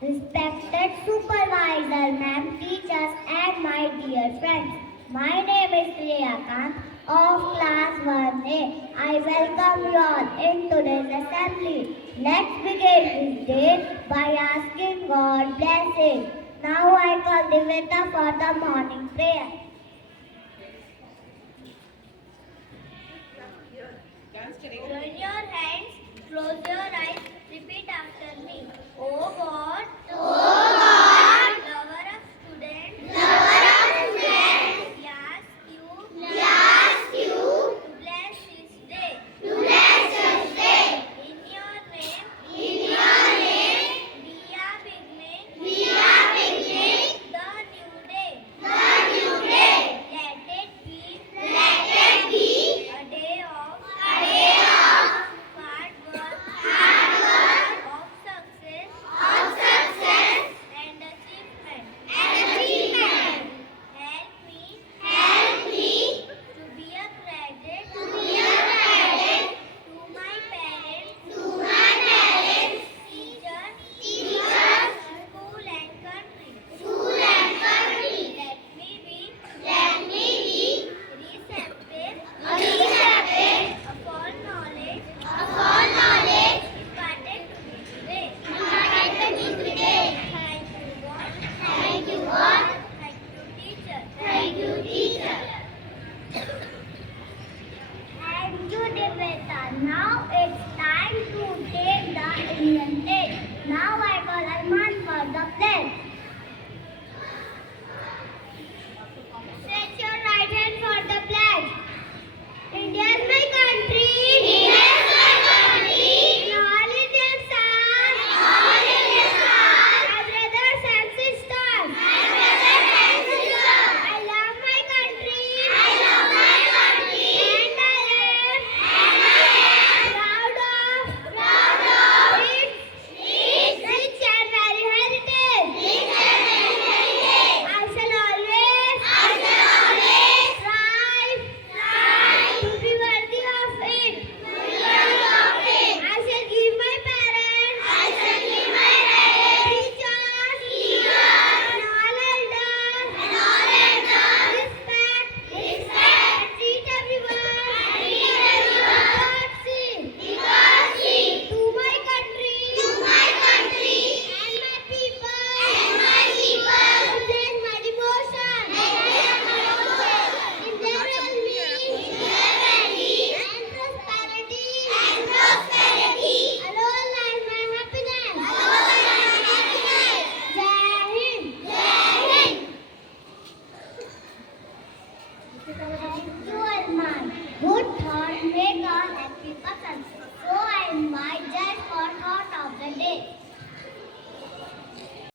Respected supervisor, ma'am, teachers, and my dear friends. My name is Priyakant of class 1A. I welcome you all in today's assembly. Let's begin this day by asking God blessing. Now I call Divita for the morning prayer. Join your hands, close your eyes, repeat after me. Oh God.